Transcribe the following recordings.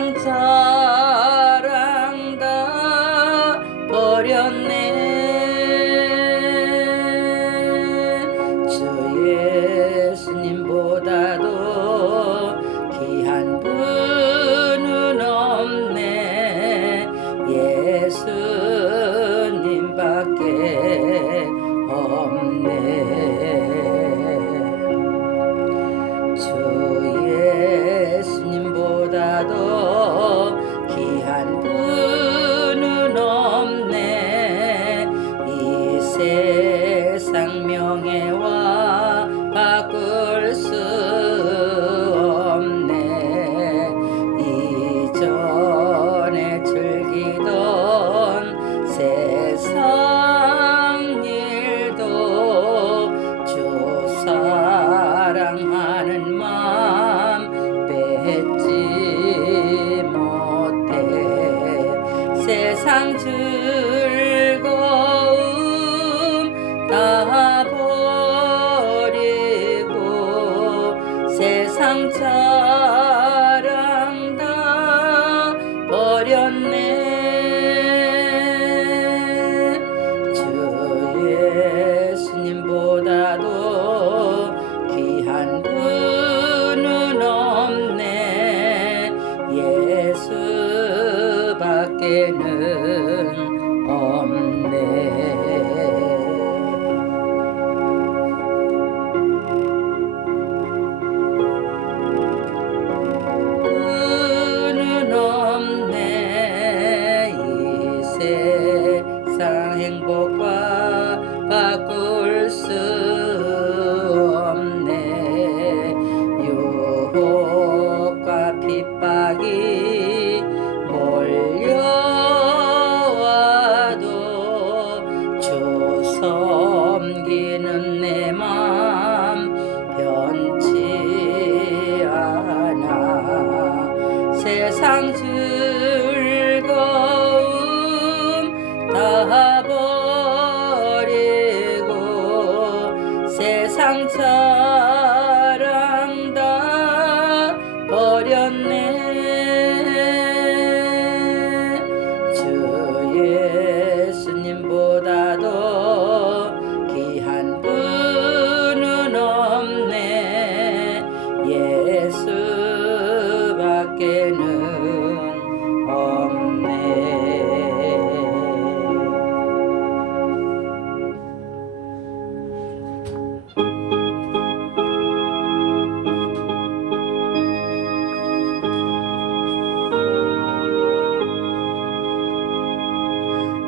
세상 자랑 다 버렸네. 주 예수님보다도 귀한 분은 없네. 예수님밖에 없네. 주 예수님보다도 귀한 분은 없네. 이 세상 명예와 바꿀 수 없네. 이전에 즐기던 세상 일도 주 사랑하는 맘 뺏지 못해. 세상 즐거움 다 버리고 세상 자랑 다 버렸네. 주 예수님보다도 귀한 분은 없네. 예수밖에는 없네. 분은 없네. 이 세상 행복과 바꿀 수 없네. 유혹과 핍박이 몰려와도 주 섬기는 내 맘 변치 않아. 세상 즐거움 다 버리고 세상 자랑 다 버렸네. 주 예수님보다도 귀한 분은 없네. 예수밖에는 없네.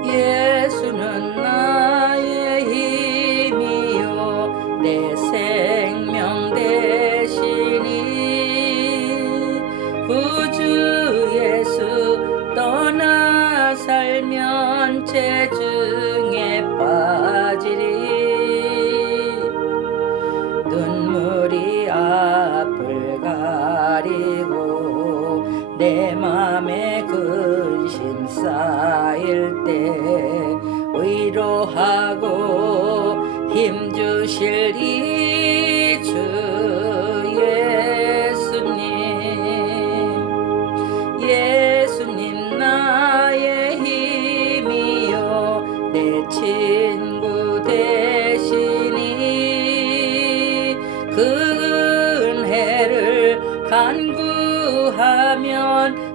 예수는 나의 힘이요 내 생명 되시니 구주 예수 떠나 살면 죄중에 빠지리. 눈물이 앞을 가리고 내 맘에 근심 쌓일 때 위로하고 힘주실 이 주 예수님. 예수님 나의 힘이요 내 친구 되시니 그 은혜를 간구하면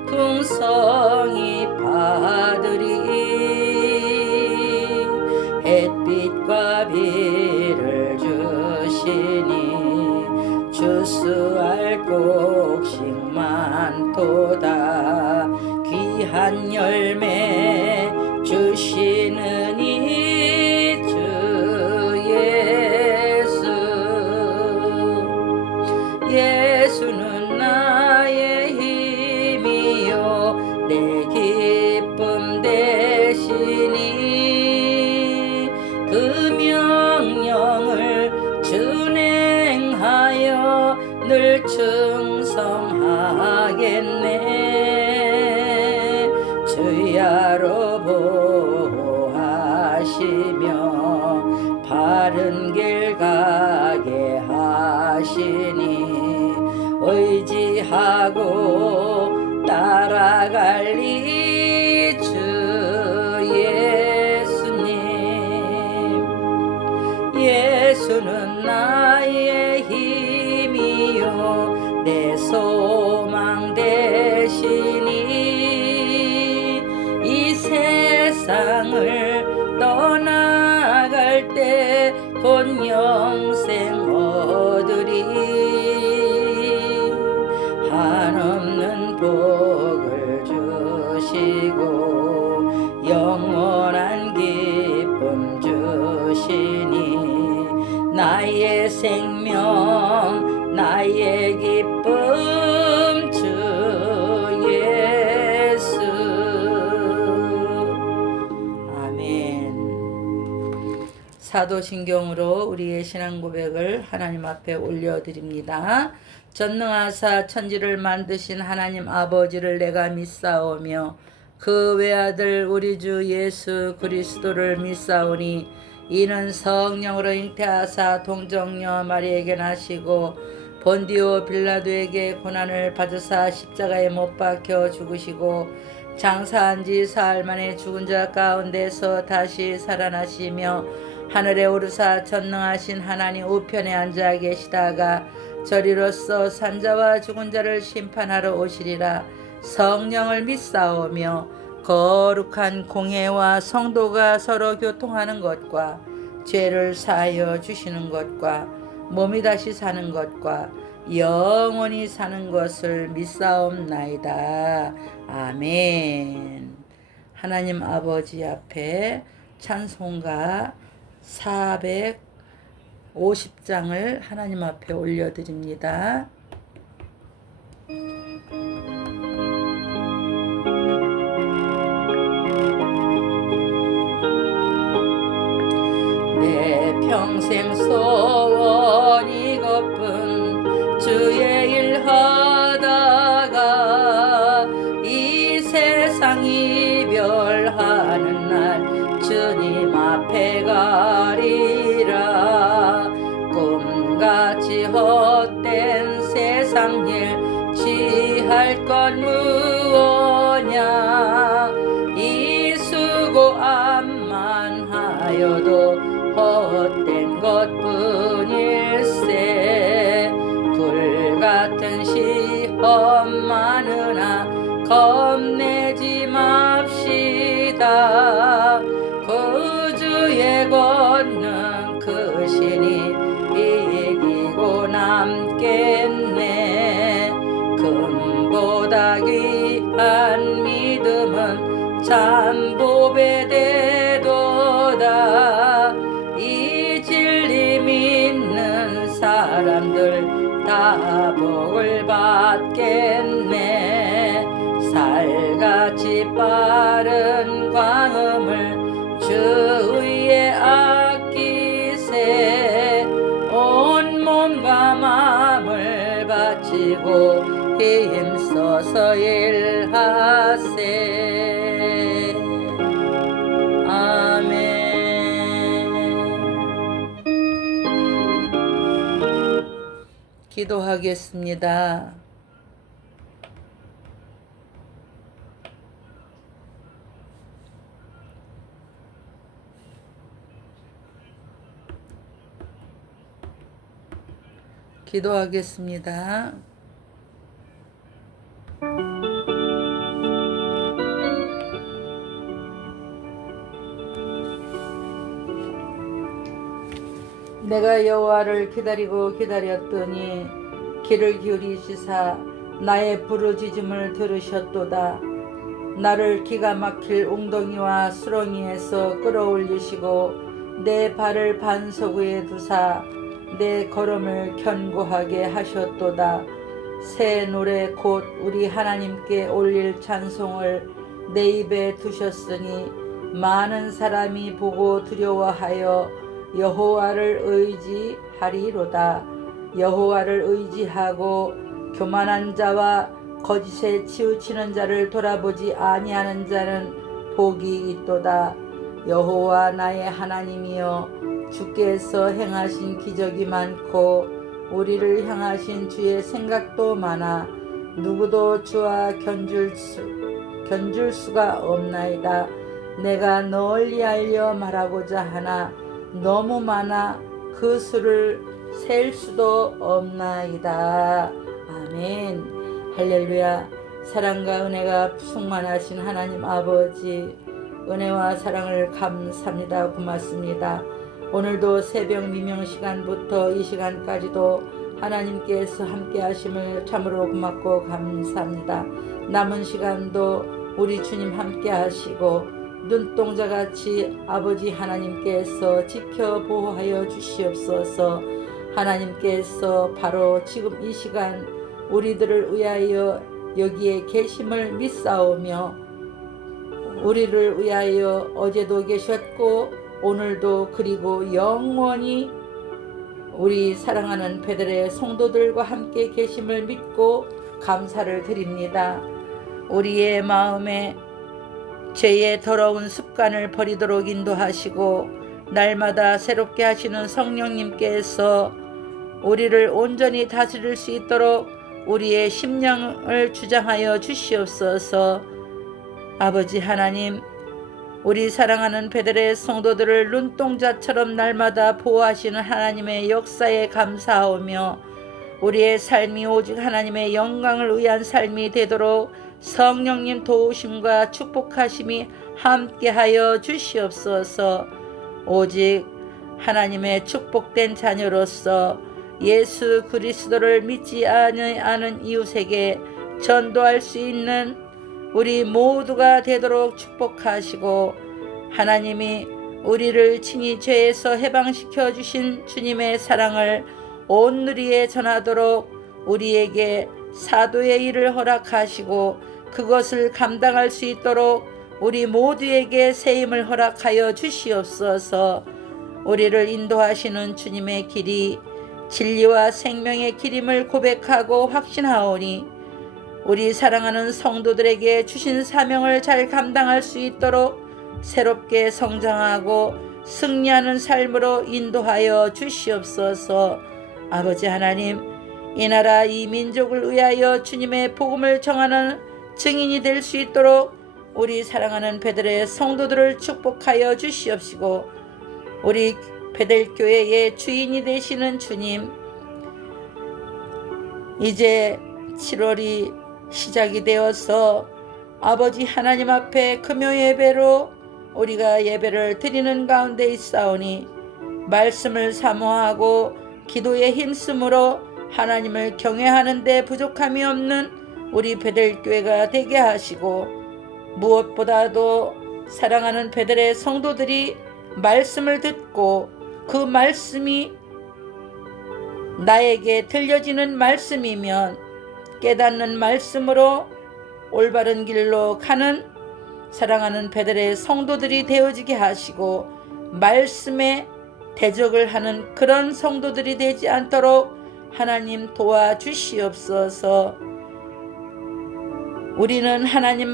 풍성히 받으리. 햇빛과 비를 주시니 주수할 곡식 많도다. 귀한 열매 주시는 이 주 예수. 예수는 나의 힘이요 내 기쁨 되시니 그 명령을 준행하여 늘 충성하겠네. 주야로 보호하시며 바른 길 가게 하시니 의지하고 살아갈리 주 예수님. 예수는 나의 힘이요 내 소망 되시니 이 세상을 떠나갈 때 곧 영생 얻으리. 한없는 복을 주시고 영원한 기쁨 주시니 나의 생명 나의 기쁨 주 예수. 아멘. 사도신경으로 우리의 신앙 고백을 하나님 앞에 올려드립니다. 전능하사 천지를 만드신 하나님 아버지를 내가 믿사오며 그 외아들 우리 주 예수 그리스도를 믿사오니 이는 성령으로 잉태하사 동정녀 마리에게 나시고 본디오 빌라도에게 고난을 받으사 십자가에 못 박혀 죽으시고 장사한 지 사흘 만에 죽은 자 가운데서 다시 살아나시며 하늘에 오르사 전능하신 하나님 우편에 앉아 계시다가 저리로서 산자와 죽은 자를 심판하러 오시리라. 성령을 믿사오며 거룩한 공회와 성도가 서로 교통하는 것과 죄를 사하여 주시는 것과 몸이 다시 사는 것과 영원히 사는 것을 믿사옵나이다. 아멘. 하나님 아버지 앞에 찬송가 450장을 하나님 앞에 올려드립니다. 내 평생 소원 이것뿐 주의 일 하다가 이 세상 이별하는 날 주님 앞에 가리라. 꿈같이 헛된 세상 일 취할 건 무엇냐. 이 수고 암만 하여도 헛된 것뿐일세. 불같은 시험 많으나 겁내지 맙시다. 구주의 권능 그 신이 이기고 남겠네. 금보다 귀한 믿음은 참보배 되도다. 이 진리 믿는 사람들 다 복을 받겠네. 살같이 빠른 광음을 주 위에 아끼세. 온 몸과 마음을 바치고 힘써서 일하세. 아멘. 기도하겠습니다. 기도하겠습니다. 내가 여호와를 기다리고 기다렸더니 귀를 기울이시사 나의 부르짖음을 들으셨도다. 나를 기가 막힐 웅덩이와 수렁이에서 끌어올리시고 내 발을 반석 위에 두사 내 걸음을 견고하게 하셨도다. 새 노래 곧 우리 하나님께 올릴 찬송을 내 입에 두셨으니 많은 사람이 보고 두려워하여 여호와를 의지하리로다. 여호와를 의지하고 교만한 자와 거짓에 치우치는 자를 돌아보지 아니하는 자는 복이 있도다. 여호와 나의 하나님이여, 주께서 행하신 기적이 많고 우리를 향하신 주의 생각도 많아 누구도 주와 견줄 수가 없나이다. 내가 널리 알려 말하고자 하나 너무 많아 그 수를 셀 수도 없나이다. 아멘. 할렐루야. 사랑과 은혜가 충만하신 하나님 아버지, 은혜와 사랑을 감사합니다. 고맙습니다. 오늘도 새벽 미명 시간부터 이 시간까지도 하나님께서 함께 하심을 참으로 고맙고 감사합니다. 남은 시간도 우리 주님 함께 하시고 눈동자같이 아버지 하나님께서 지켜 보호하여 주시옵소서. 하나님께서 바로 지금 이 시간 우리들을 위하여 여기에 계심을 믿사오며 우리를 위하여 어제도 계셨고 오늘도 그리고 영원히 우리 사랑하는 베들의 성도들과 함께 계심을 믿고 감사를 드립니다. 우리의 마음에 죄의 더러운 습관을 버리도록 인도하시고 날마다 새롭게 하시는 성령님께서 우리를 온전히 다스릴 수 있도록 우리의 심령을 주장하여 주시옵소서. 아버지 하나님, 우리 사랑하는 베들의 성도들을 눈동자처럼 날마다 보호하시는 하나님의 역사에 감사하오며 우리의 삶이 오직 하나님의 영광을 위한 삶이 되도록 성령님 도우심과 축복하심이 함께하여 주시옵소서. 오직 하나님의 축복된 자녀로서 예수 그리스도를 믿지 않은 이웃에게 전도할 수 있는 우리 모두가 되도록 축복하시고 하나님이 우리를 친히 죄에서 해방시켜 주신 주님의 사랑을 온 누리에 전하도록 우리에게 사도의 일을 허락하시고 그것을 감당할 수 있도록 우리 모두에게 세임을 허락하여 주시옵소서. 우리를 인도하시는 주님의 길이 진리와 생명의 길임을 고백하고 확신하오니 우리 사랑하는 성도들에게 주신 사명을 잘 감당할 수 있도록 새롭게 성장하고 승리하는 삶으로 인도하여 주시옵소서. 아버지 하나님, 이 나라 이 민족을 위하여 주님의 복음을 전하는 증인이 될 수 있도록 우리 사랑하는 베들의 성도들을 축복하여 주시옵시고 우리 베들교회의 주인이 되시는 주님, 이제 7월이 시작이 되어서 아버지 하나님 앞에 금요 예배로 우리가 예배를 드리는 가운데 있사오니 말씀을 사모하고 기도에 힘쓰므로 하나님을 경외하는 데 부족함이 없는 우리 베들교회가 되게 하시고 무엇보다도 사랑하는 베들의 성도들이 말씀을 듣고 그 말씀이 나에게 들려지는 말씀이면 깨닫는 말씀으로 올바른 길로 가는 사랑하는 베들의 성도들이 되어지게 하시고 말씀에 대적을 하는 그런 성도들이 되지 않도록 하나님 도와주시옵소서. 우리는 하나님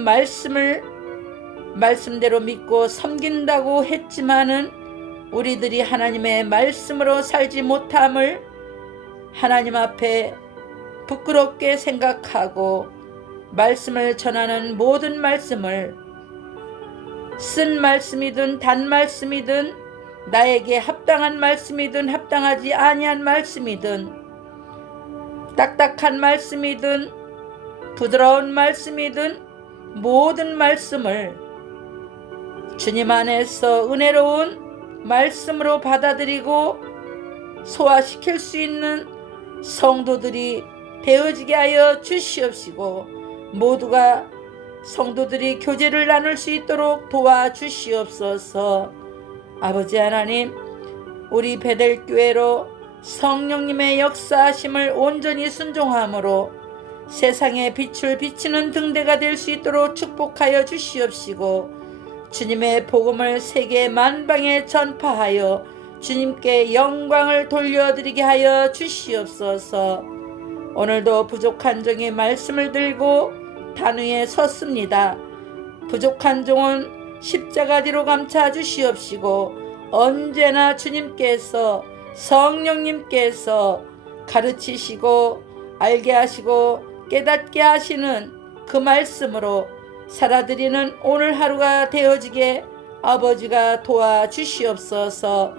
말씀대로 믿고 섬긴다고 했지만은 우리들이 하나님의 말씀으로 살지 못함을 하나님 앞에 부끄럽게 생각하고 말씀을 전하는 모든 말씀을 쓴 말씀이든 단 말씀이든 나에게 합당한 말씀이든 합당하지 아니한 말씀이든 딱딱한 말씀이든 부드러운 말씀이든 모든 말씀을 주님 안에서 은혜로운 말씀으로 받아들이고 소화시킬 수 있는 성도들이 되어지게 하여 주시옵시고 모두가 성도들이 교제를 나눌 수 있도록 도와주시옵소서. 아버지 하나님, 우리 베들교회로 성령님의 역사하심을 온전히 순종함으로 세상에 빛을 비치는 등대가 될 수 있도록 축복하여 주시옵시고 주님의 복음을 세계 만방에 전파하여 주님께 영광을 돌려드리게 하여 주시옵소서. 오늘도 부족한 종의 말씀을 들고 단위에 섰습니다. 부족한 종은 십자가 뒤로 감차 주시옵시고 언제나 주님께서 성령님께서 가르치시고 알게 하시고 깨닫게 하시는 그 말씀으로 살아드리는 오늘 하루가 되어지게 아버지가 도와주시옵소서.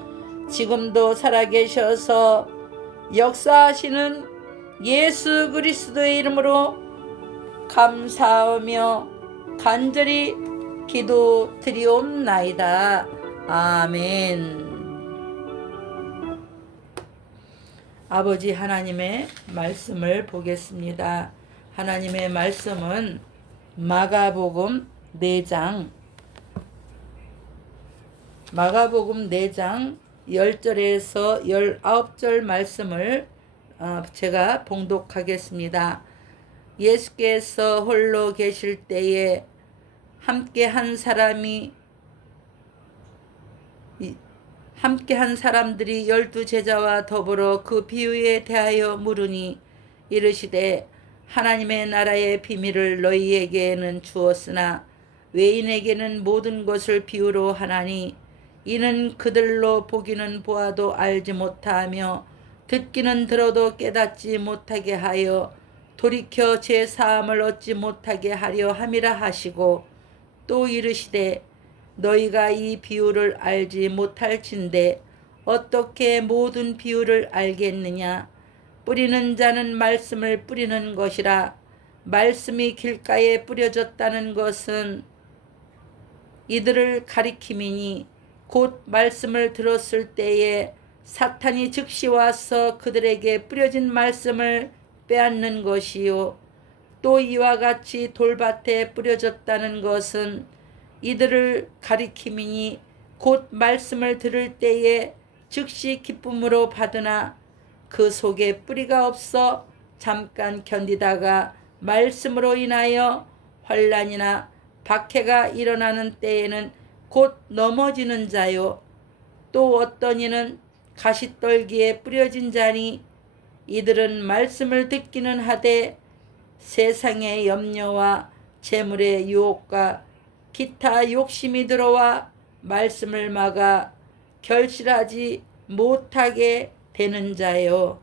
지금도 살아계셔서 역사하시는 예수 그리스도의 이름으로 감사하며 간절히 기도드리옵나이다. 아멘. 아버지 하나님의 말씀을 보겠습니다. 하나님의 말씀은 마가복음 4장 10절에서 19절 말씀을 제가 봉독하겠습니다. 예수께서 홀로 계실 때에 함께 한 사람들이 12제자와 더불어 그 비유에 대하여 물으니 이르시되 하나님의 나라의 비밀을 너희에게는 주었으나 외인에게는 모든 것을 비유로 하나니 이는 그들로 보기는 보아도 알지 못하며 듣기는 들어도 깨닫지 못하게 하여 돌이켜 제 사함을 얻지 못하게 하려 함이라 하시고 또 이르시되 너희가 이 비유를 알지 못할진대 어떻게 모든 비유를 알겠느냐. 뿌리는 자는 말씀을 뿌리는 것이라. 말씀이 길가에 뿌려졌다는 것은 이들을 가리킴이니 곧 말씀을 들었을 때에 사탄이 즉시 와서 그들에게 뿌려진 말씀을 빼앗는 것이요. 또 이와 같이 돌밭에 뿌려졌다는 것은 이들을 가리킴이니 곧 말씀을 들을 때에 즉시 기쁨으로 받으나 그 속에 뿌리가 없어 잠깐 견디다가 말씀으로 인하여 환난이나 박해가 일어나는 때에는 곧 넘어지는 자요. 또 어떤 이는 가시떨기에 뿌려진 자니 이들은 말씀을 듣기는 하되 세상의 염려와 재물의 유혹과 기타 욕심이 들어와 말씀을 막아 결실하지 못하게 되는 자요.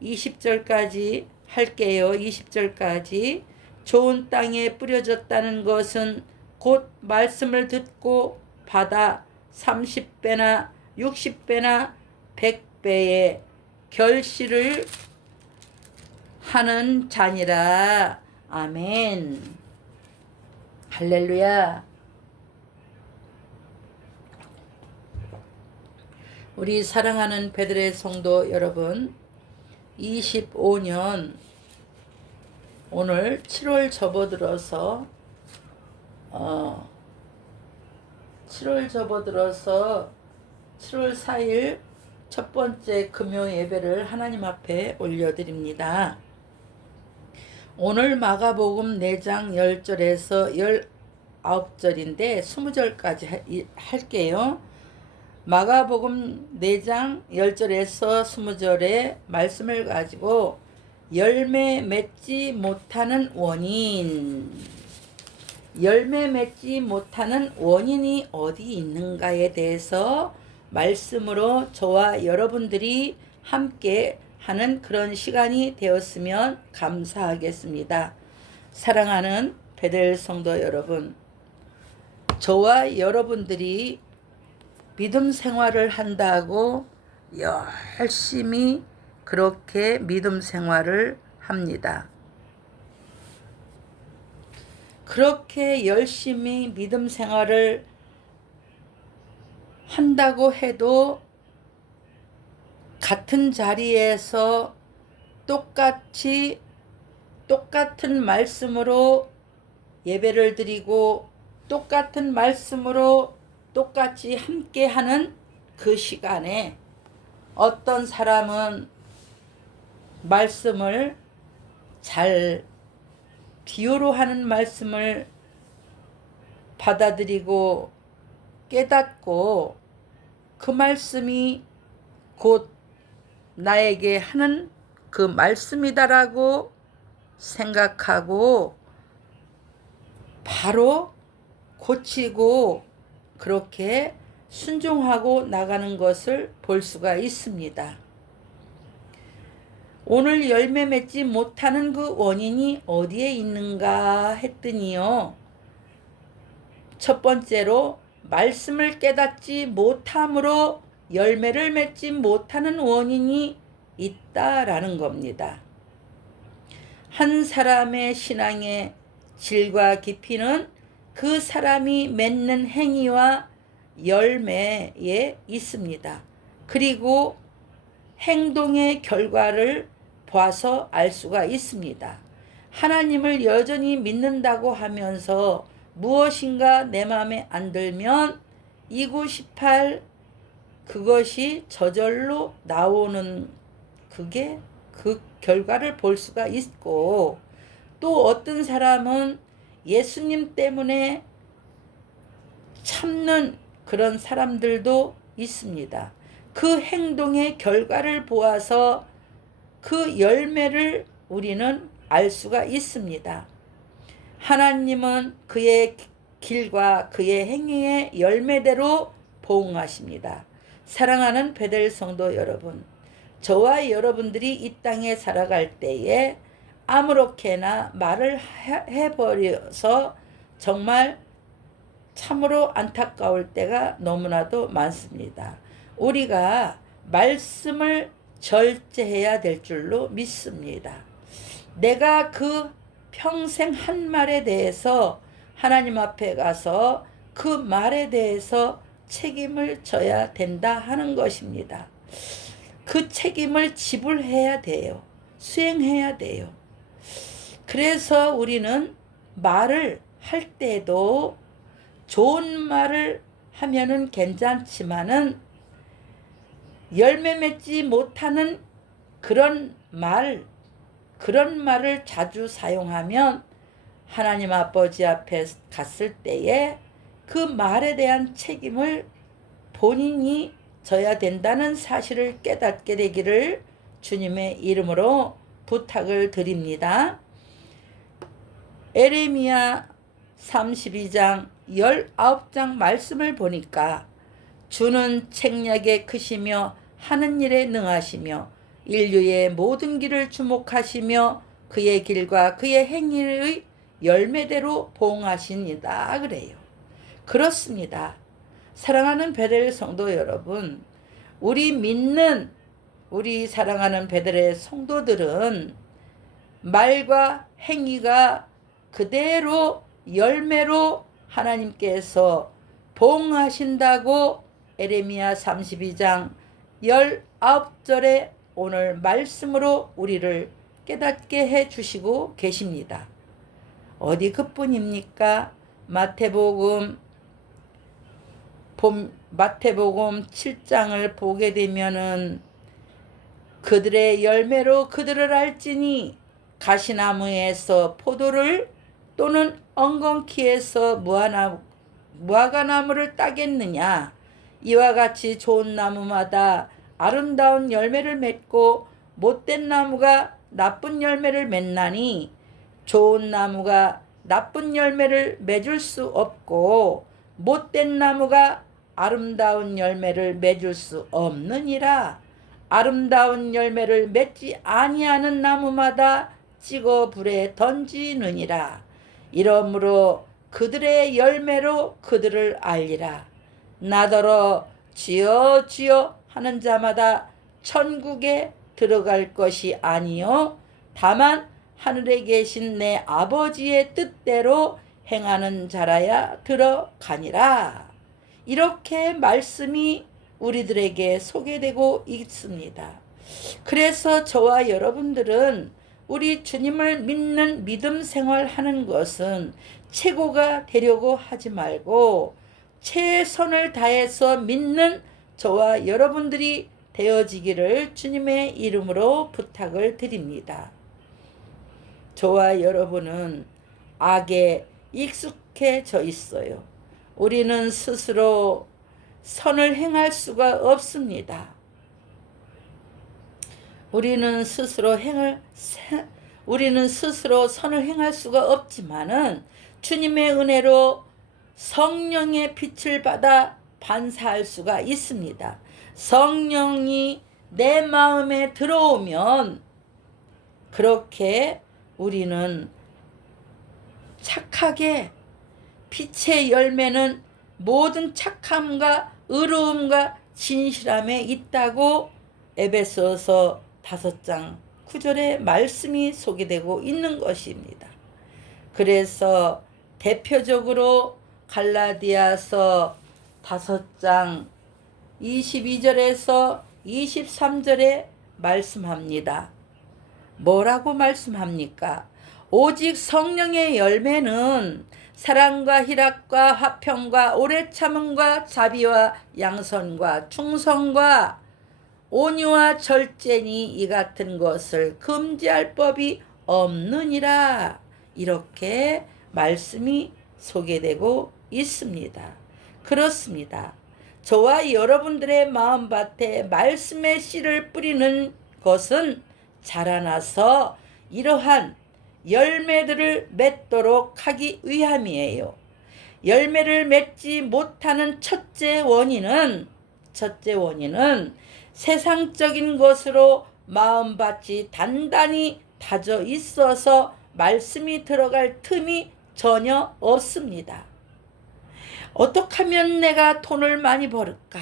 20절까지 할게요. 20절까지. 좋은 땅에 뿌려졌다는 것은 곧 말씀을 듣고 받아 30배나 60배나 100배의 결실을 하는 자니라. 아멘. 할렐루야. 우리 사랑하는 베들레 성도 여러분, 25년 오늘 7월 접어들어서 7월 4일 첫 번째 금요 예배를 하나님 앞에 올려드립니다. 오늘 마가복음 4장 10절에서 19절인데 20절까지 할게요. 마가복음 4장 10절에서 20절의 말씀을 가지고 열매 맺지 못하는 원인, 열매 맺지 못하는 원인이 어디 있는가에 대해서 말씀으로 저와 여러분들이 함께 하는 그런 시간이 되었으면 감사하겠습니다. 사랑하는 베델 성도 여러분, 저와 여러분들이 믿음 생활을 한다고 열심히 그렇게 믿음 생활을 합니다. 그렇게 열심히 믿음 생활을 한다고 해도 같은 자리에서 똑같은 말씀으로 예배를 드리고 똑같은 말씀으로 똑같이 함께하는 그 시간에 어떤 사람은 말씀을 잘 비유로 하는 말씀을 받아들이고 깨닫고 그 말씀이 곧 나에게 하는 그 말씀이다라고 생각하고 바로 고치고 그렇게 순종하고 나가는 것을 볼 수가 있습니다. 오늘 열매 맺지 못하는 그 원인이 어디에 있는가 했더니요. 첫 번째로 말씀을 깨닫지 못함으로 열매를 맺지 못하는 원인이 있다라는 겁니다. 한 사람의 신앙의 질과 깊이는 그 사람이 맺는 행위와 열매에 있습니다. 그리고 행동의 결과를 봐서 알 수가 있습니다. 하나님을 여전히 믿는다고 하면서 무엇인가 내 마음에 안 들면 2918 그것이 저절로 나오는 그게 그 결과를 볼 수가 있고, 또 어떤 사람은 예수님 때문에 참는 그런 사람들도 있습니다. 그 행동의 결과를 보아서 그 열매를 우리는 알 수가 있습니다. 하나님은 그의 길과 그의 행위의 열매대로 보응하십니다. 사랑하는 베델 성도 여러분, 저와 여러분들이 이 땅에 살아갈 때에 아무렇게나 말을 해버려서 정말 참으로 안타까울 때가 너무나도 많습니다. 우리가 말씀을 절제해야 될 줄로 믿습니다. 내가 그 평생 한 말에 대해서 하나님 앞에 가서 그 말에 대해서 책임을 져야 된다 하는 것입니다. 그 책임을 지불해야 돼요. 수행해야 돼요. 그래서 우리는 말을 할 때도 좋은 말을 하면은 괜찮지만은 열매 맺지 못하는 그런 말을 자주 사용하면 하나님 아버지 앞에 갔을 때에 그 말에 대한 책임을 본인이 져야 된다는 사실을 깨닫게 되기를 주님의 이름으로 부탁을 드립니다. 에레미야 32장 19장 말씀을 보니까 주는 책략에 크시며 하는 일에 능하시며 인류의 모든 길을 주목하시며 그의 길과 그의 행위의 열매대로 보응하시니다 그래요. 그렇습니다. 사랑하는 베델 성도 여러분, 우리 사랑하는 베델의 성도들은 말과 행위가 그대로 열매로 하나님께서 보응하신다고 에레미야 32장 19절에 오늘 말씀으로 우리를 깨닫게 해 주시고 계십니다. 어디 그뿐입니까? 마태복음 7장을 보게 되면은 그들의 열매로 그들을 알지니 가시나무에서 포도를 또는 엉겅퀴에서 무화과나무를 따겠느냐. 이와 같이 좋은 나무마다 아름다운 열매를 맺고 못된 나무가 나쁜 열매를 맺나니 좋은 나무가 나쁜 열매를 맺을 수 없고 못된 나무가 아름다운 열매를 맺을 수 없느니라. 아름다운 열매를 맺지 아니하는 나무마다 찍어 불에 던지느니라. 이러므로 그들의 열매로 그들을 알리라. 나더러 주여 주여 하는 자마다 천국에 들어갈 것이 아니요 다만 하늘에 계신 내 아버지의 뜻대로 행하는 자라야 들어가니라. 이렇게 말씀이 우리들에게 소개되고 있습니다. 그래서 저와 여러분들은 우리 주님을 믿는 믿음 생활하는 것은 최고가 되려고 하지 말고 최선을 다해서 믿는 저와 여러분들이 되어지기를 주님의 이름으로 부탁을 드립니다. 저와 여러분은 악에 익숙해져 있어요. 우리는 스스로 선을 행할 수가 없습니다. 우리는 스스로 선을 행할 수가 없지만은 주님의 은혜로 성령의 빛을 받아 반사할 수가 있습니다. 성령이 내 마음에 들어오면 그렇게 우리는 착하게, 빛의 열매는 모든 착함과 의로움과 진실함에 있다고 에베소서 5장 9절의 말씀이 소개되고 있는 것입니다. 그래서 대표적으로 갈라디아서 5장 22절에서 23절에 말씀합니다. 뭐라고 말씀합니까? 오직 성령의 열매는 사랑과 희락과 화평과 오래 참음과 자비와 양선과 충성과 온유와 절제니 이 같은 것을 금지할 법이 없느니라. 이렇게 말씀이 소개되고 있습니다. 그렇습니다. 저와 여러분들의 마음밭에 말씀의 씨를 뿌리는 것은 자라나서 이러한 열매들을 맺도록 하기 위함이에요. 열매를 맺지 못하는 첫째 원인은 세상적인 것으로 마음밭이 단단히 다져 있어서 말씀이 들어갈 틈이 전혀 없습니다. 어떻게 하면 내가 돈을 많이 벌을까?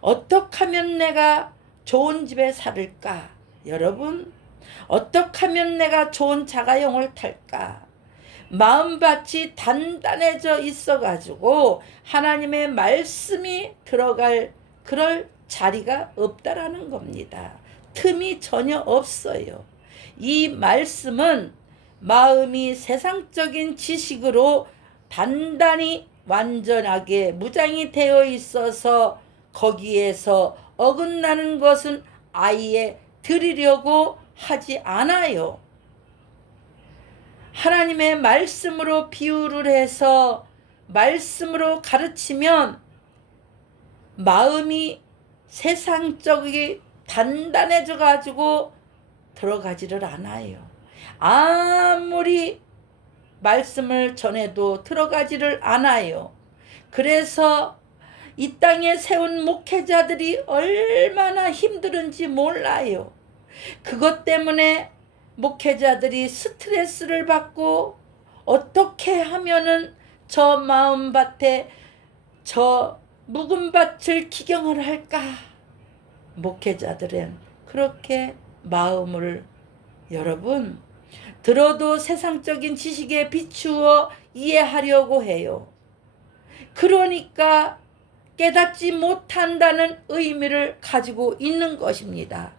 어떻게 하면 내가 좋은 집에 살을까? 여러분, 어떻게 하면 내가 좋은 자가용을 탈까? 마음밭이 단단해져 있어가지고 하나님의 말씀이 들어갈 그럴 자리가 없다라는 겁니다. 틈이 전혀 없어요. 이 말씀은 마음이 세상적인 지식으로 단단히 완전하게 무장이 되어 있어서 거기에서 어긋나는 것은 아예 드리려고 하지 않아요. 하나님의 말씀으로 비유를 해서 말씀으로 가르치면 마음이 세상적이 단단해져 가지고 들어가지를 않아요. 아무리 말씀을 전해도 들어가지를 않아요. 그래서 이 땅에 세운 목회자들이 얼마나 힘들은지 몰라요. 그것 때문에 목회자들이 스트레스를 받고 어떻게 하면은 저 마음밭에 저 묵은 밭을 기경을 할까? 목회자들은 그렇게 마음을 여러분 들어도 세상적인 지식에 비추어 이해하려고 해요. 그러니까 깨닫지 못한다는 의미를 가지고 있는 것입니다.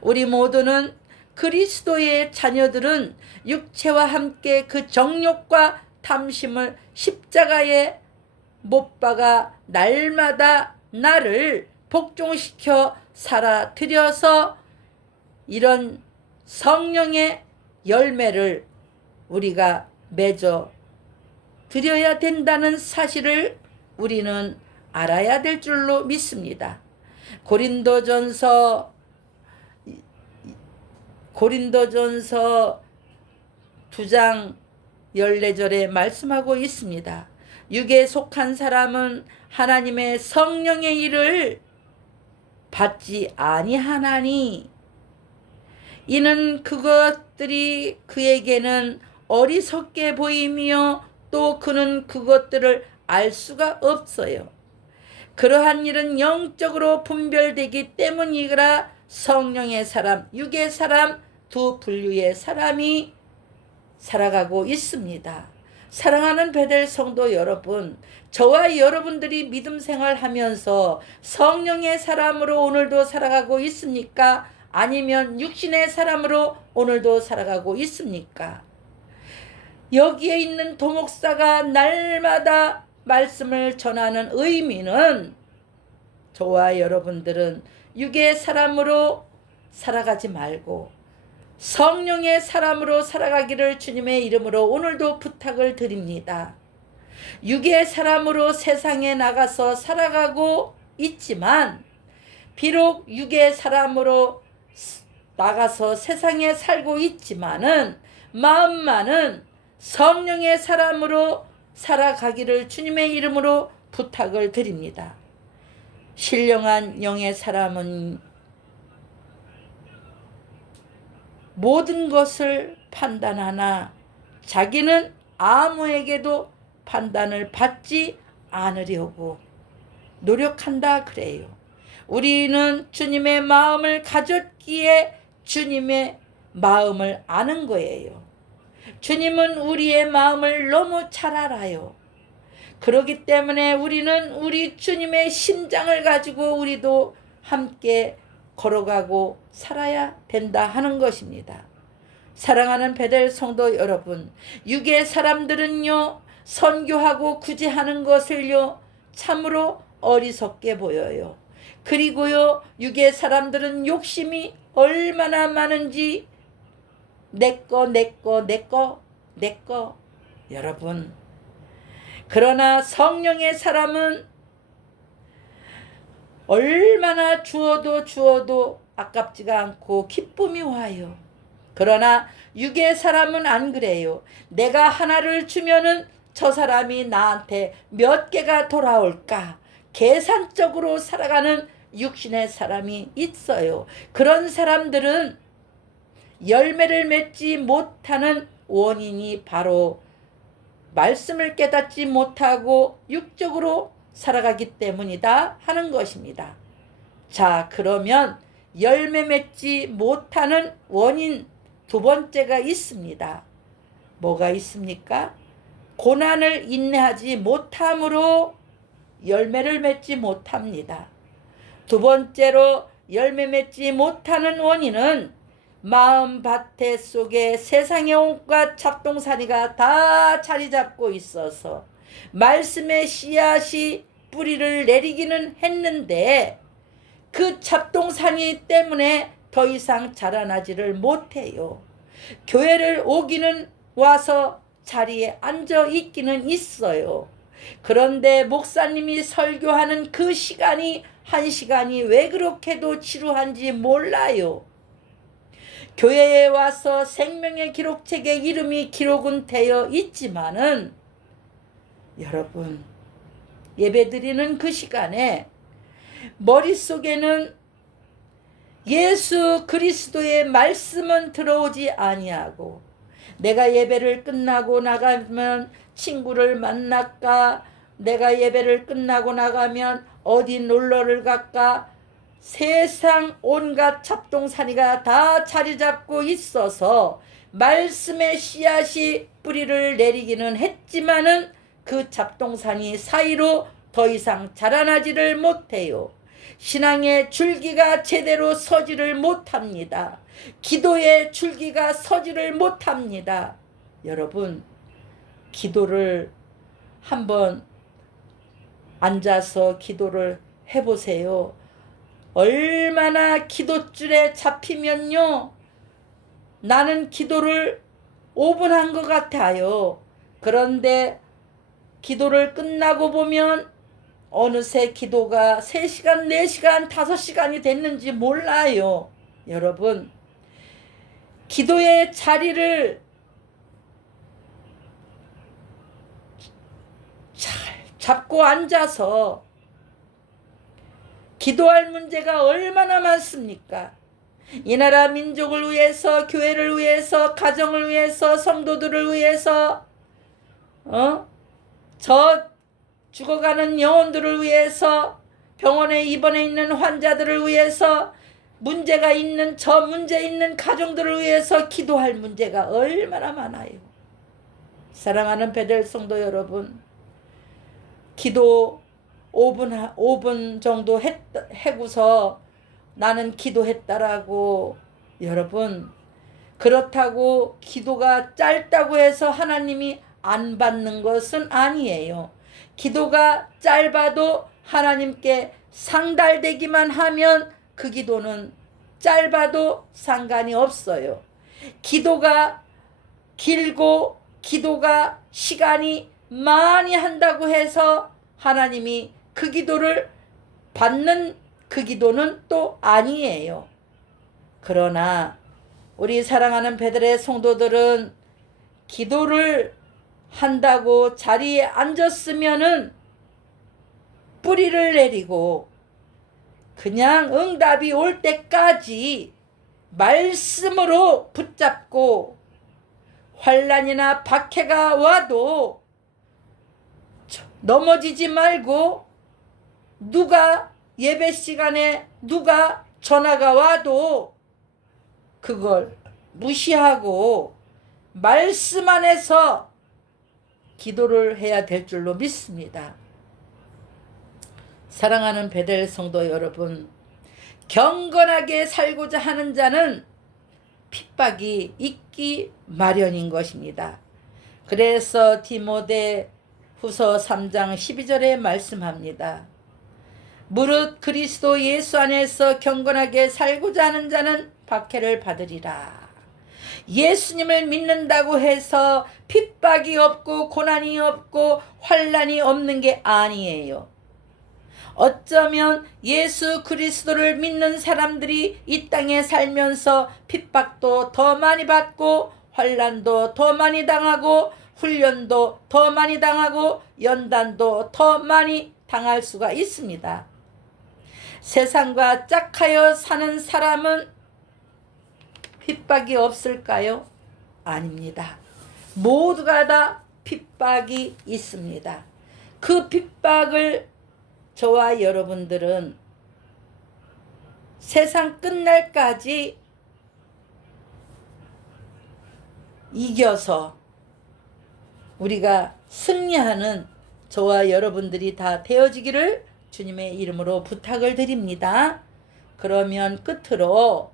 우리 모두는 그리스도의 자녀들은 육체와 함께 그 정욕과 탐심을 십자가에 못 박아 날마다 나를 복종시켜 살아들여서 이런 성령의 열매를 우리가 맺어 드려야 된다는 사실을 우리는 알아야 될 줄로 믿습니다. 고린도전서 2장 14절에 말씀하고 있습니다. 육에 속한 사람은 하나님의 성령의 일을 받지 아니하나니 이는 그것들이 그에게는 어리석게 보이며 또 그는 그것들을 알 수가 없어요. 그러한 일은 영적으로 분별되기 때문이라. 성령의 사람, 육의 사람, 두 분류의 사람이 살아가고 있습니다. 사랑하는 베델 성도 여러분, 저와 여러분들이 믿음 생활하면서 성령의 사람으로 오늘도 살아가고 있습니까? 아니면 육신의 사람으로 오늘도 살아가고 있습니까? 여기에 있는 도목사가 날마다 말씀을 전하는 의미는 저와 여러분들은 육의 사람으로 살아가지 말고 성령의 사람으로 살아가기를 주님의 이름으로 오늘도 부탁을 드립니다. 육의 사람으로 세상에 나가서 살아가고 있지만 비록 육의 사람으로 나가서 세상에 살고 있지만은 마음만은 성령의 사람으로 살아가기를 주님의 이름으로 부탁을 드립니다. 신령한 영의 사람은 모든 것을 판단하나 자기는 아무에게도 판단을 받지 않으려고 노력한다 그래요. 우리는 주님의 마음을 가졌기에 주님의 마음을 아는 거예요. 주님은 우리의 마음을 너무 잘 알아요. 그렇기 때문에 우리는 우리 주님의 심장을 가지고 우리도 함께 걸어가고 살아야 된다 하는 것입니다. 사랑하는 베델 성도 여러분, 육의 사람들은요, 선교하고 구제하는 것을요, 참으로 어리석게 보여요. 그리고요, 육의 사람들은 욕심이 얼마나 많은지 내꺼 여러분, 그러나 성령의 사람은 얼마나 주어도 아깝지가 않고 기쁨이 와요. 그러나 육의 사람은 안 그래요. 내가 하나를 주면은 저 사람이 나한테 몇 개가 돌아올까 계산적으로 살아가는 육신의 사람이 있어요. 그런 사람들은 열매를 맺지 못하는 원인이 바로 말씀을 깨닫지 못하고 육적으로 살아가기 때문이다 하는 것입니다. 자, 그러면 열매 맺지 못하는 원인 두 번째가 있습니다. 뭐가 있습니까? 고난을 인내하지 못함으로 열매를 맺지 못합니다. 두 번째로 열매 맺지 못하는 원인은 마음밭에 속에 세상의 온갖 잡동사니가 다 자리 잡고 있어서 말씀의 씨앗이 뿌리를 내리기는 했는데 그 잡동사니 때문에 더 이상 자라나지를 못해요. 교회를 오기는 와서 자리에 앉아 있기는 있어요. 그런데 목사님이 설교하는 그 시간이 한 시간이 왜 그렇게도 지루한지 몰라요. 교회에 와서 생명의 기록책에 이름이 기록은 되어 있지만은 여러분, 예배드리는 그 시간에 머릿속에는 예수 그리스도의 말씀은 들어오지 아니하고 내가 예배를 끝나고 나가면 친구를 만날까, 내가 예배를 끝나고 나가면 어디 놀러를 갈까, 세상 온갖 잡동사니가 다 자리 잡고 있어서 말씀의 씨앗이 뿌리를 내리기는 했지만은 그 잡동사니 사이로 더 이상 자라나지를 못해요. 신앙의 줄기가 제대로 서지를 못합니다. 기도의 줄기가 서지를 못합니다. 여러분, 기도를 한번 앉아서 기도를 해보세요. 얼마나 기도줄에 잡히면요, 나는 기도를 5분 한 것 같아요. 그런데 기도를 끝나고 보면 어느새 기도가 3시간, 4시간, 5시간이 됐는지 몰라요. 여러분, 기도의 자리를 잘 잡고 앉아서 기도할 문제가 얼마나 많습니까? 이 나라 민족을 위해서, 교회를 위해서, 가정을 위해서, 성도들을 위해서, 저 죽어가는 영혼들을 위해서, 병원에 입원해 있는 환자들을 위해서, 문제가 있는 저 문제 있는 가정들을 위해서 기도할 문제가 얼마나 많아요. 사랑하는 베델 성도 여러분, 기도 5분 정도 해고서 나는 기도했다라고, 여러분, 그렇다고 기도가 짧다고 해서 하나님이 안 받는 것은 아니에요. 기도가 짧아도 하나님께 상달되기만 하면 그 기도는 짧아도 상관이 없어요. 기도가 길고 기도가 시간이 많이 한다고 해서 하나님이 그 기도를 받는 그 기도는 또 아니에요. 그러나 우리 사랑하는 베델의 성도들은 기도를 한다고 자리에 앉았으면은 뿌리를 내리고 그냥 응답이 올 때까지 말씀으로 붙잡고 환난이나 박해가 와도 넘어지지 말고, 누가 예배 시간에 누가 전화가 와도 그걸 무시하고 말씀 안에서 기도를 해야 될 줄로 믿습니다. 사랑하는 베델 성도 여러분, 경건하게 살고자 하는 자는 핍박이 있기 마련인 것입니다. 그래서 디모데 후서 3장 12절에 말씀합니다. 무릇 그리스도 예수 안에서 경건하게 살고자 하는 자는 박해를 받으리라. 예수님을 믿는다고 해서 핍박이 없고 고난이 없고 환난이 없는 게 아니에요. 어쩌면 예수 그리스도를 믿는 사람들이 이 땅에 살면서 핍박도 더 많이 받고 환난도 더 많이 당하고 훈련도 더 많이 당하고 연단도 더 많이 당할 수가 있습니다. 세상과 짝하여 사는 사람은 핍박이 없을까요? 아닙니다. 모두가 다 핍박이 있습니다. 그 핍박을 저와 여러분들은 세상 끝날까지 이겨서 우리가 승리하는 저와 여러분들이 다 되어지기를 주님의 이름으로 부탁을 드립니다. 그러면 끝으로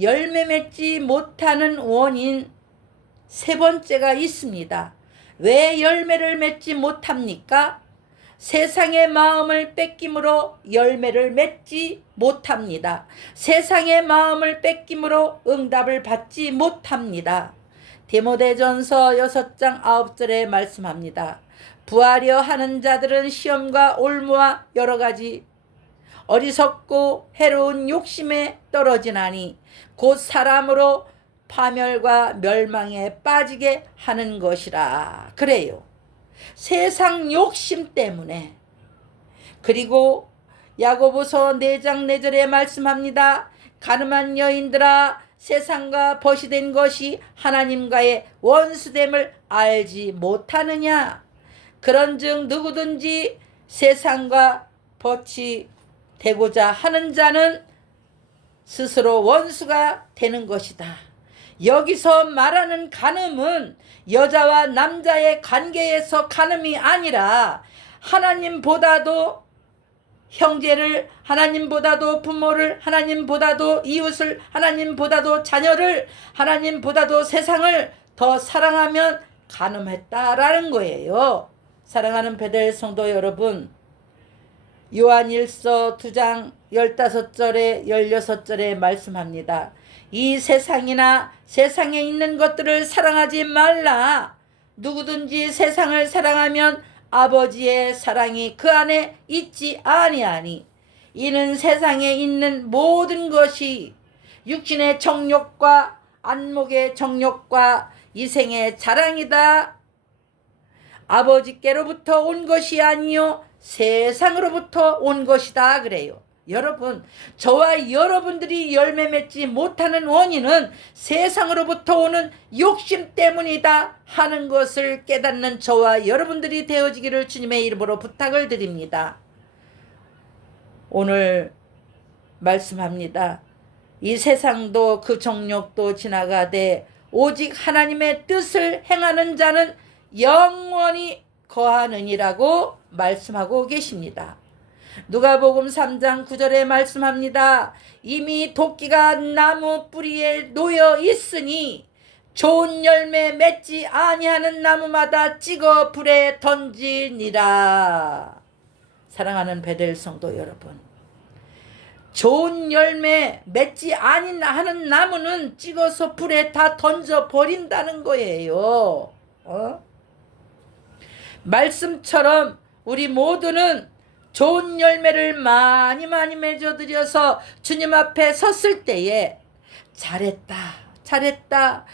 열매 맺지 못하는 원인 세 번째가 있습니다. 왜 열매를 맺지 못합니까? 세상의 마음을 뺏김으로 열매를 맺지 못합니다. 세상의 마음을 뺏김으로 응답을 받지 못합니다. 디모데전서 6장 9절에 말씀합니다. 부하려 하는 자들은 시험과 올무와 여러 가지 어리석고 해로운 욕심에 떨어지나니 곧 사람으로 파멸과 멸망에 빠지게 하는 것이라. 그래요. 세상 욕심 때문에. 그리고 야고보서 4장 4절에 말씀합니다. 가늠한 여인들아, 세상과 벗이 된 것이 하나님과의 원수됨을 알지 못하느냐. 그런즉 누구든지 세상과 벗이 되고자 하는 자는 스스로 원수가 되는 것이다. 여기서 말하는 간음은 여자와 남자의 관계에서 간음이 아니라 하나님보다도 형제를, 하나님보다도 부모를, 하나님보다도 이웃을, 하나님보다도 자녀를, 하나님보다도 세상을 더 사랑하면 간음했다라는 거예요. 사랑하는 베델 성도 여러분, 요한일서 2장 15절에 16절에 말씀합니다. 이 세상이나 세상에 있는 것들을 사랑하지 말라. 누구든지 세상을 사랑하면 아버지의 사랑이 그 안에 있지 아니하니 이는 세상에 있는 모든 것이 육신의 정욕과 안목의 정욕과 이생의 자랑이다. 아버지께로부터 온 것이 아니요 세상으로부터 온 것이다. 그래요. 여러분, 저와 여러분들이 열매 맺지 못하는 원인은 세상으로부터 오는 욕심 때문이다 하는 것을 깨닫는 저와 여러분들이 되어지기를 주님의 이름으로 부탁을 드립니다. 오늘 말씀합니다. 이 세상도 그 정욕도 지나가되 오직 하나님의 뜻을 행하는 자는 영원히 거하느니라고 말씀하고 계십니다. 누가복음 3장 9절에 말씀합니다. 이미 도끼가 나무 뿌리에 놓여 있으니 좋은 열매 맺지 아니하는 나무마다 찍어 불에 던지니라. 사랑하는 베델 성도 여러분, 좋은 열매 맺지 아니하는 나무는 찍어서 불에 다 던져 버린다는 거예요. 말씀처럼 우리 모두는 좋은 열매를 많이 맺어드려서 주님 앞에 섰을 때에 잘했다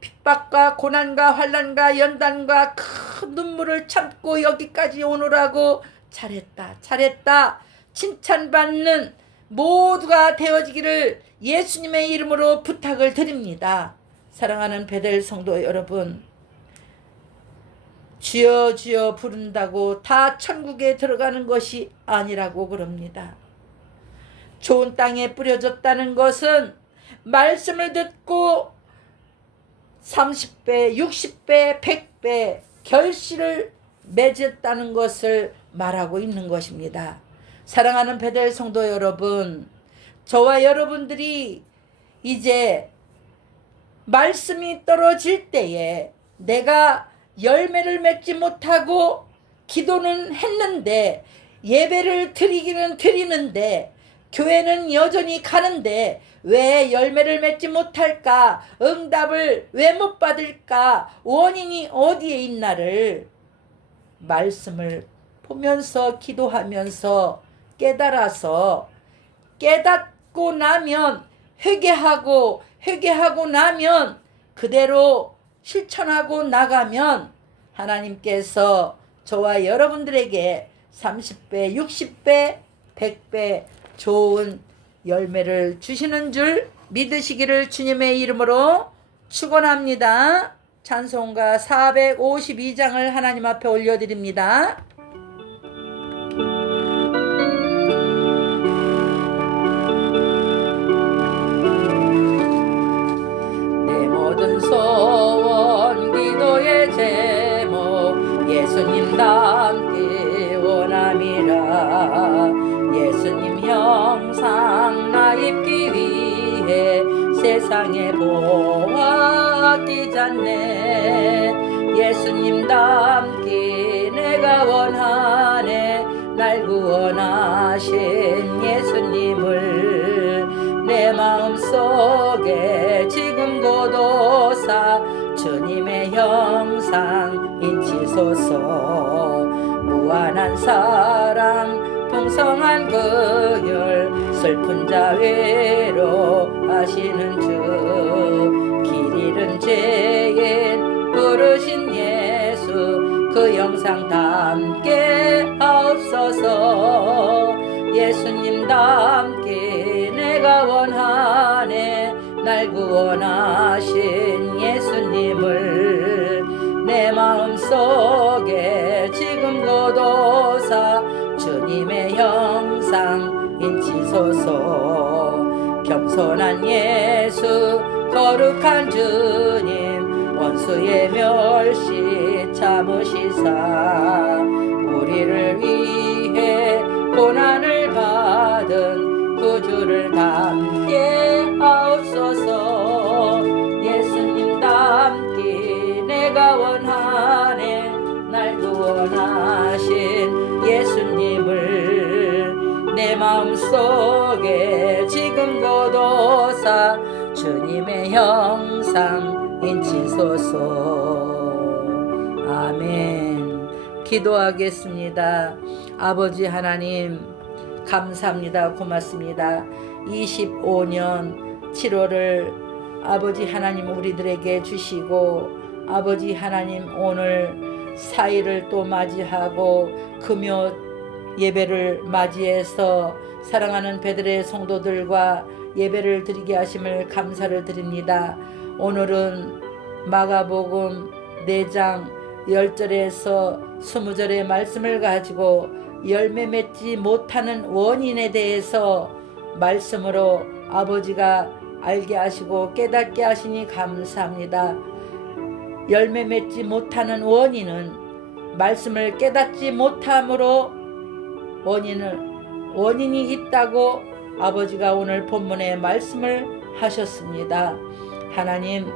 핍박과 고난과 환난과 연단과 큰 눈물을 참고 여기까지 오느라고 잘했다 칭찬받는 모두가 되어지기를 예수님의 이름으로 부탁을 드립니다. 사랑하는 베델 성도 여러분, 주여 주여 부른다고 다 천국에 들어가는 것이 아니라고 그럽니다. 좋은 땅에 뿌려졌다는 것은 말씀을 듣고 30배, 60배, 100배 결실을 맺었다는 것을 말하고 있는 것입니다. 사랑하는 베델 성도 여러분, 저와 여러분들이 이제 말씀이 떨어질 때에 내가 열매를 맺지 못하고 기도는 했는데, 예배를 드리기는 드리는데, 교회는 여전히 가는데 왜 열매를 맺지 못할까? 응답을 왜 못 받을까? 원인이 어디에 있나를 말씀을 보면서 기도하면서 깨닫고 나면 회개하고 나면 그대로 실천하고 나가면 하나님께서 저와 여러분들에게 30배, 60배, 100배 좋은 열매를 주시는 줄 믿으시기를 주님의 이름으로 축원합니다. 찬송가 452장을 하나님 앞에 올려드립니다. 내 모든 소원 기도의 제목 예수님 닮기 원함이라. 예수님 형상 나 입기 위해 세상에 보았기 전에 예수님 닮기 내가 원하네. 날 구원하신 예수님을 내 마음속에 지금 고도사 주님의 형상 인치소서. 무한한 사랑 풍성한 그율 슬픈 자 위로하시는 주. 길 잃은 죄인 부르신 예수 그 영상 닮게 하옵소서. 예수님 닮기 내가 원하네. 날 구원하신 예수님을 내 마음속에 지금 고도사 주님의 형상 인치소서. 겸손한 예수 거룩한 주님 원수의 멸시 참으시사 우리를 위해 고난을 받은 구주를 닮게 하옵소서. 예수님 닮기 내가 원하네. 날 구원하신 예수님을 내 마음속에 지금 고도사 주님의 형상 인치소서. 아멘. 기도하겠습니다. 아버지 하나님 감사합니다. 고맙습니다. 25년 7월을 아버지 하나님 우리들에게 주시고, 아버지 하나님 오늘 4일을 또 맞이하고 금요 예배를 맞이해서 사랑하는 베들의 성도들과 예배를 드리게 하심을 감사를 드립니다. 오늘은 마가복음 4장 10절에서 20절의 말씀을 가지고 열매 맺지 못하는 원인에 대해서 말씀으로 아버지가 알게 하시고 깨닫게 하시니 감사합니다. 열매 맺지 못하는 원인은 말씀을 깨닫지 못함으로 원인이 있다고 아버지가 오늘 본문에 말씀을 하셨습니다. 하나님,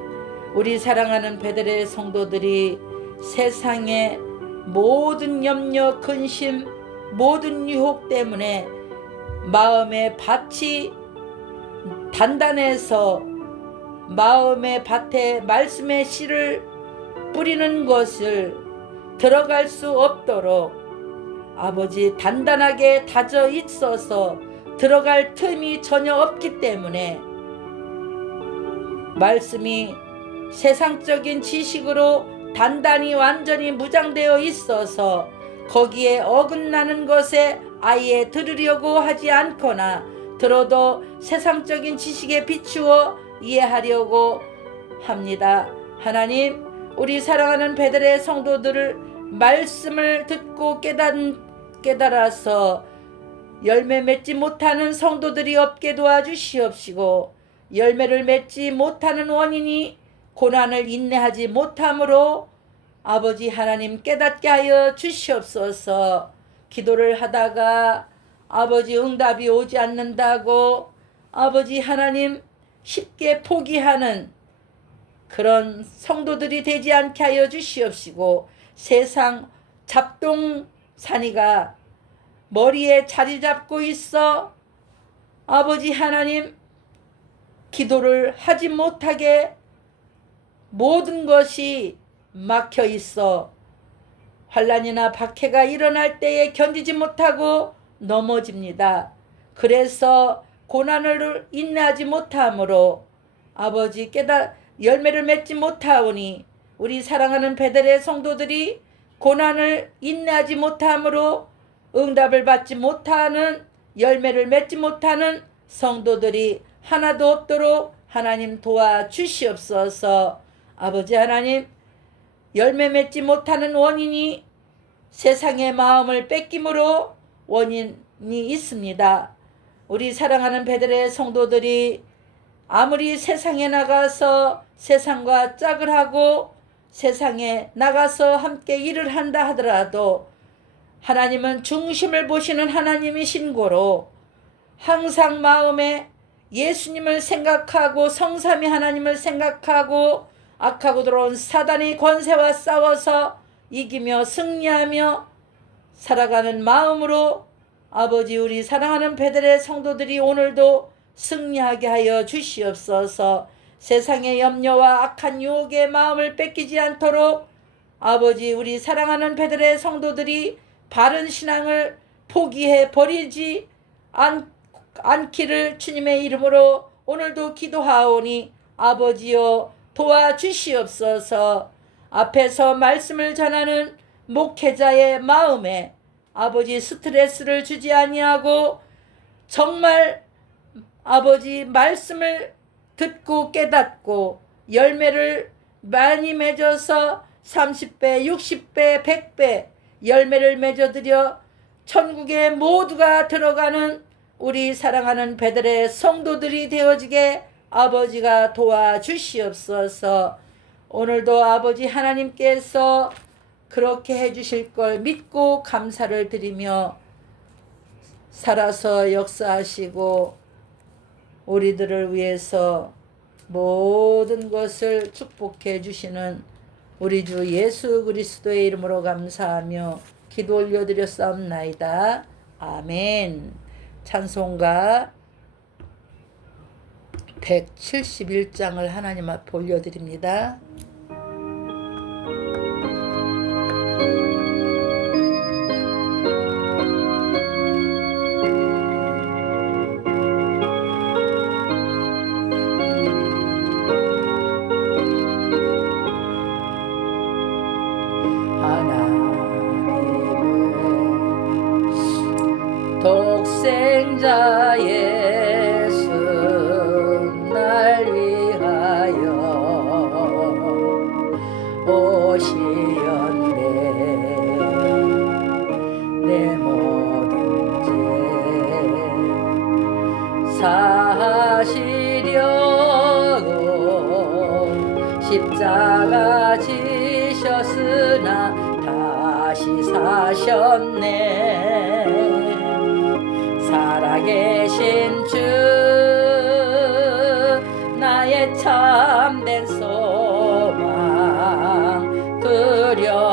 우리 사랑하는 베들의 성도들이 세상의 모든 염려, 근심, 모든 유혹 때문에 마음의 밭이 단단해서 마음의 밭에 말씀의 씨를 뿌리는 것을 들어갈 수 없도록 아버지 단단하게 다져 있어서 들어갈 틈이 전혀 없기 때문에 말씀이 세상적인 지식으로 단단히 완전히 무장되어 있어서 거기에 어긋나는 것에 아예 들으려고 하지 않거나 들어도 세상적인 지식에 비추어 이해하려고 합니다. 하나님, 우리 사랑하는 베들레 성도들을 말씀을 듣고 깨달아서 열매 맺지 못하는 성도들이 없게 도와주시옵시고, 열매를 맺지 못하는 원인이 고난을 인내하지 못함으로 아버지 하나님 깨닫게 하여 주시옵소서. 기도를 하다가 아버지 응답이 오지 않는다고 아버지 하나님 쉽게 포기하는 그런 성도들이 되지 않게 하여 주시옵시고, 세상 잡동사니가 머리에 자리 잡고 있어 아버지 하나님 기도를 하지 못하게 모든 것이 막혀 있어 환난이나 박해가 일어날 때에 견디지 못하고 넘어집니다. 그래서 고난을 인내하지 못함으로 아버지 열매를 맺지 못하오니, 우리 사랑하는 베들레 성도들이 고난을 인내하지 못함으로 응답을 받지 못하는, 열매를 맺지 못하는 성도들이 하나도 없도록 하나님 도와주시옵소서. 아버지 하나님, 열매 맺지 못하는 원인이 세상의 마음을 뺏김으로 원인이 있습니다. 우리 사랑하는 베들레 성도들이 아무리 세상에 나가서 세상과 짝을 하고 세상에 나가서 함께 일을 한다 하더라도 하나님은 중심을 보시는 하나님이신 고로 항상 마음에 예수님을 생각하고 성삼위 하나님을 생각하고 악하고 들어온 사단의 권세와 싸워서 이기며 승리하며 살아가는 마음으로 아버지, 우리 사랑하는 베들레 성도들이 오늘도 승리하게 하여 주시옵소서. 세상의 염려와 악한 유혹의 마음을 뺏기지 않도록 아버지, 우리 사랑하는 베들레 성도들이 바른 신앙을 포기해 버리지 않기를 주님의 이름으로 오늘도 기도하오니 아버지여 도와주시옵소서. 앞에서 말씀을 전하는 목회자의 마음에 아버지 스트레스를 주지 아니하고 정말 아버지 말씀을 듣고 깨닫고 열매를 많이 맺어서 30배, 60배, 100배 열매를 맺어드려 천국에 모두가 들어가는 우리 사랑하는 베들레 성도들이 되어지게 아버지가 도와주시옵소서. 오늘도 아버지 하나님께서 그렇게 해주실 걸 믿고 감사를 드리며 살아서 역사하시고 우리들을 위해서 모든 것을 축복해 주시는 우리 주 예수 그리스도의 이름으로 감사하며 기도 올려드렸사옵나이다. 아멘. 찬송가 171장을 하나님 앞에 올려드립니다. 독생자 예수 날 위하여 오시었네. 내 모든 죄 사하시려고 십자가 지셨으나 다시 사셨네. 살아계신 주 나의 참된 소망 두려움이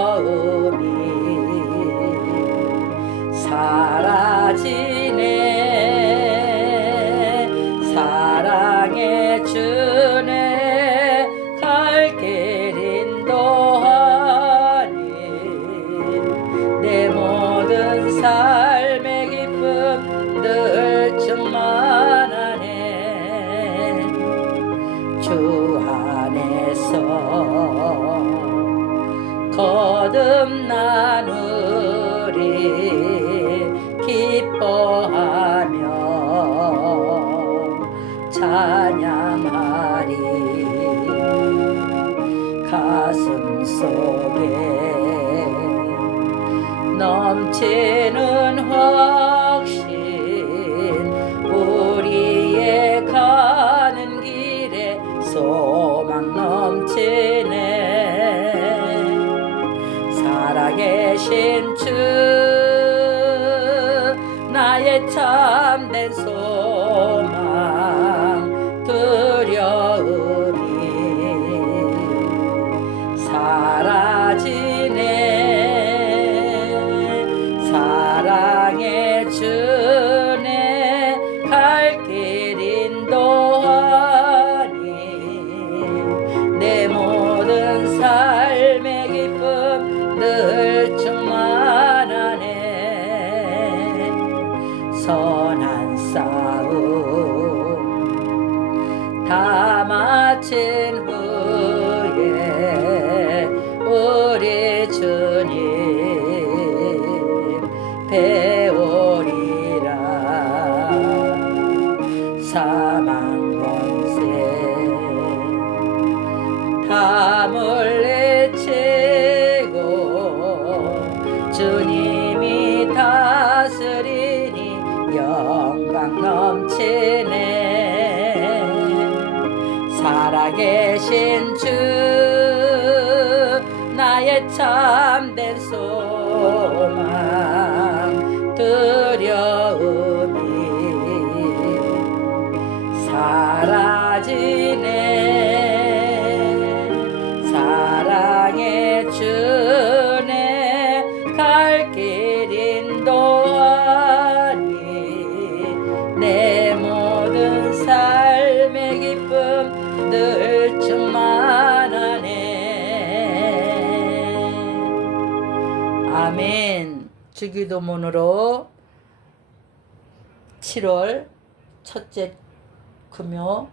사라지네. 사랑의 주네 갈 길 인도하니 내 모든 삶의 기쁨 늘 충만하네. 주 안에서 거듭나누리 기뻐하며 날이 가슴 속에 넘치는 확신 우리의 가는 길에 소망 넘치네 살아계신 주 나의 참된 소망 두려움이 사라지네 사랑의 주네 갈 길 인도하니 내 모든 삶의 기쁨 늘 충만하네 선한 싸움 다 마친 후에 우리 주님 배우리라 사망 권세 다 물리치고 주님이 다스리니 영광 넘치네 살아계신 주 나의 참된 소망 두려움이 사라지네 사랑의 주네 갈 길 인도하니 내 모든 삶의 기쁨 늘 충만하네 아멘. 주기도문으로 7월 첫째 금요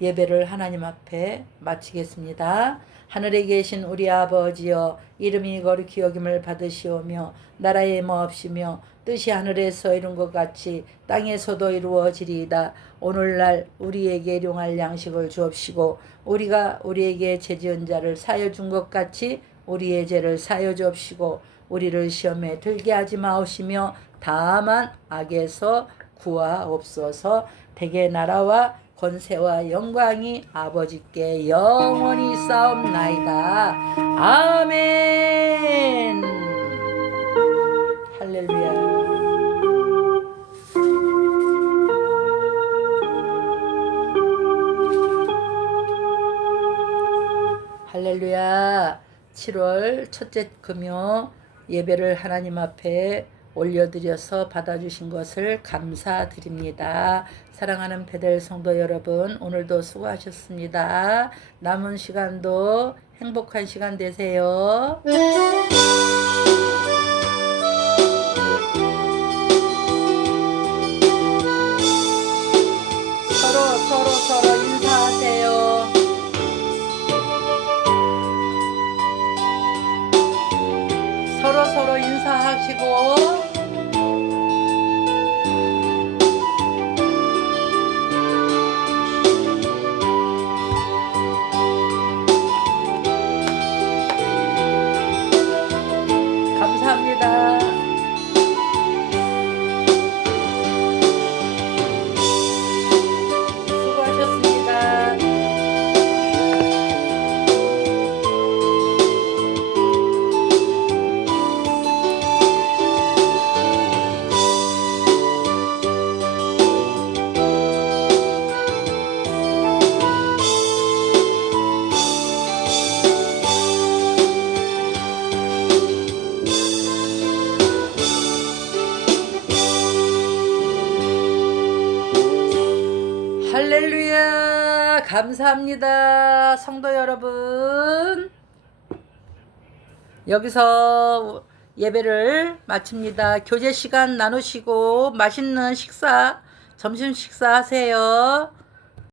예배를 하나님 앞에 마치겠습니다. 하늘에 계신 우리 아버지여 이름이 거룩히 여김을 받으시오며 나라의 마옵시며 뜻이 하늘에서 이룬 것 같이 땅에서도 이루어지리이다. 오늘날 우리에게 일용할 양식을 주옵시고 우리가 우리에게 죄지은 자를 사여 준 것 같이 우리의 죄를 사여 주옵시고 우리를 시험에 들게 하지 마옵시며 다만 악에서 구하옵소서. 대개 나라와 권세와 영광이 아버지께 영원히 싸움나이다. 아멘. 할렐루야. 할렐루야. 7월 첫째 금요 예배를 하나님 앞에 올려드려서 받아주신 것을 감사드립니다. 사랑하는 베델 성도 여러분, 오늘도 수고하셨습니다. 남은 시간도 행복한 시간 되세요. 서로 인사하세요. 서로 인사하시고 감사합니다. 수고하셨습니다. 할렐루야. 감사합니다. 성도 여러분, 여기서 예배를 마칩니다. 교제 시간 나누시고 맛있는 식사, 점심 식사 하세요.